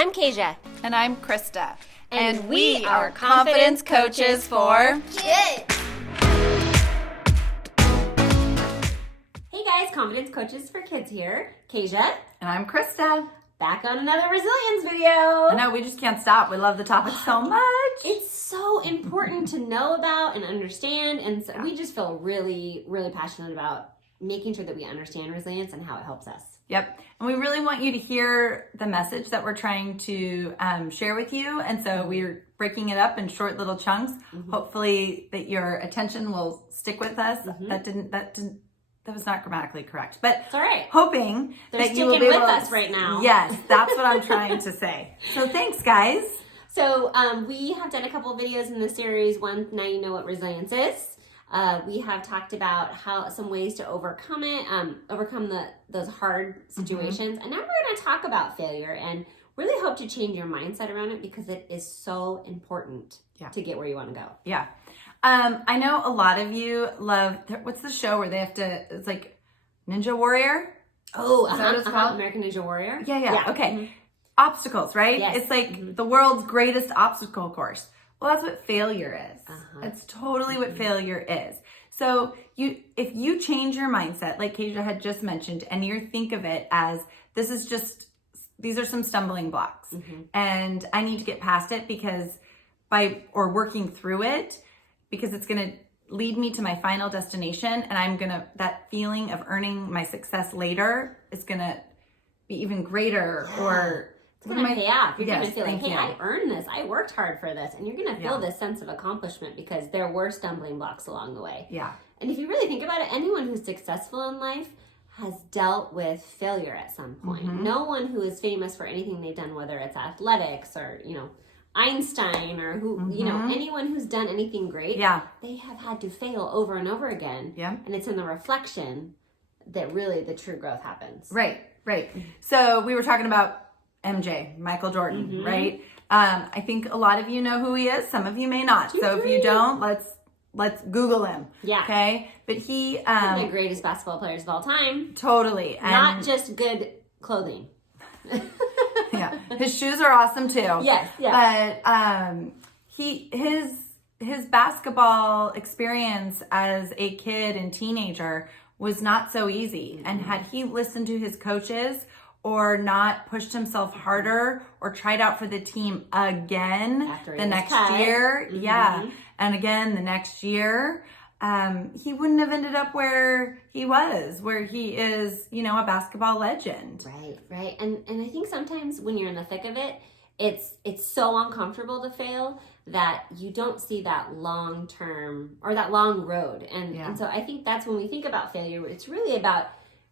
I'm Kasia. And I'm Krista. And we are confidence coaches for kids. Hey guys, confidence coaches for kids here. Kasia. And I'm Krista. Back on another resilience video. I know, we just can't stop. We love the topic so much. It's so important to know about and understand. And so we just feel really, really passionate about making sure that we understand resilience and how it helps us. Yep. And we really want you to hear the message that we're trying to share with you. And so we're breaking it up in short little chunks. Hopefully that your attention will stick with us. That was not grammatically correct, but It's all right. hoping They're that you will sticking be able with to, us right now. Yes, that's what I'm trying to say. So thanks, guys. So we have done a couple videos in this series. One, now you know what resilience is. We have talked about some ways to overcome it, overcome those hard situations. And now we're going to talk about failure and really hope to change your mindset around it because it is so important to get where you want to go. Yeah. I know a lot of you love, what's the show where they have to, it's like Ninja Warrior? Oh, Is that what it's called? American Ninja Warrior. Yeah. Okay. Obstacles, right? Yes. It's like the world's greatest obstacle course. Well, that's what failure is. That's totally what failure is. So if you change your mindset, like Kasia had just mentioned, and you think of it as these are some stumbling blocks, and I need to get past it working through it, because it's going to lead me to my final destination, and that feeling of earning my success later is going to be even greater. Or it's going to pay off. You're going to Yes, feel like, thank hey, you. I earned this. I worked hard for this. And you're going to feel this sense of accomplishment because there were stumbling blocks along the way. Yeah. And if you really think about it, anyone who's successful in life has dealt with failure at some point. No one who is famous for anything they've done, whether it's athletics or, Einstein or anyone who's done anything great, they have had to fail over and over again. Yeah. And it's in the reflection that really the true growth happens. Right. So we were talking about MJ, Michael Jordan, right? I think a lot of you know who he is. Some of you may not. So if you don't, let's Google him. Yeah. Okay. But he, One of the greatest basketball players of all time. totally. And Not just good clothing. yeah. His shoes are awesome too. Yes. But his basketball experience as a kid and teenager was not so easy. And had he listened to his coaches or not pushed himself harder or tried out for the team again the next year, and again the next year, he wouldn't have ended up where he was, where he is, a basketball legend. Right. And I think sometimes when you're in the thick of it, it's so uncomfortable to fail that you don't see that long term or that long road. And so I think that's when we think about failure, it's really about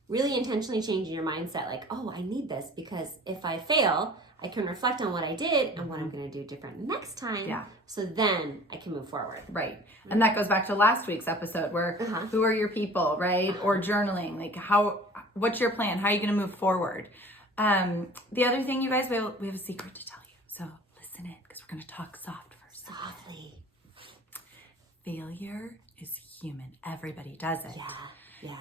really intentionally changing your mindset. Like, oh, I need this because if I fail, I can reflect on what I did and what I'm going to do different next time. Yeah. So then I can move forward. Right. And that goes back to last week's episode where who are your people, right? Or journaling, like what's your plan? How are you going to move forward? The other thing, you guys, we have a secret to tell you. So listen in because we're going to talk soft first. Softly. Failure is human. Everybody does it. Yeah.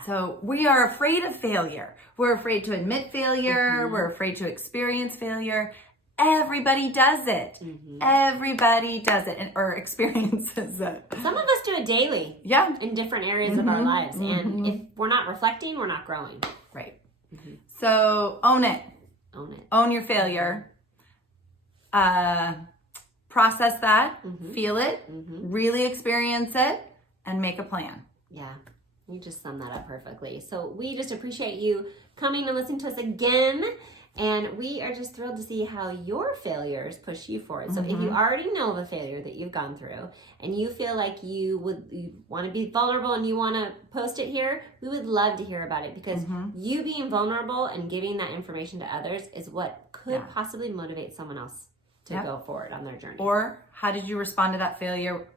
So we are afraid of failure. We're afraid to admit failure. We're afraid to experience failure. Everybody does it. Everybody does it or experiences it. Some of us do it daily. Yeah. In different areas of our lives. And if we're not reflecting, we're not growing. Right. So own it. Own it. Own your failure. Process that. Feel it. Really experience it. And make a plan. Yeah. You just summed that up perfectly. So we just appreciate you coming and listening to us again. And we are just thrilled to see how your failures push you forward. So if you already know the failure that you've gone through and you feel like you want to be vulnerable and you want to post it here, we would love to hear about it because you being vulnerable and giving that information to others is what could possibly motivate someone else to go forward on their journey. Or how did you respond to that failure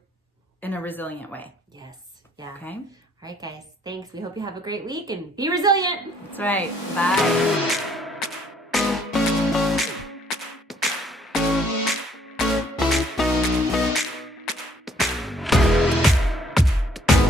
in a resilient way? Yes. Yeah. Okay. All right, guys. Thanks. We hope you have a great week and be resilient. That's right. Bye.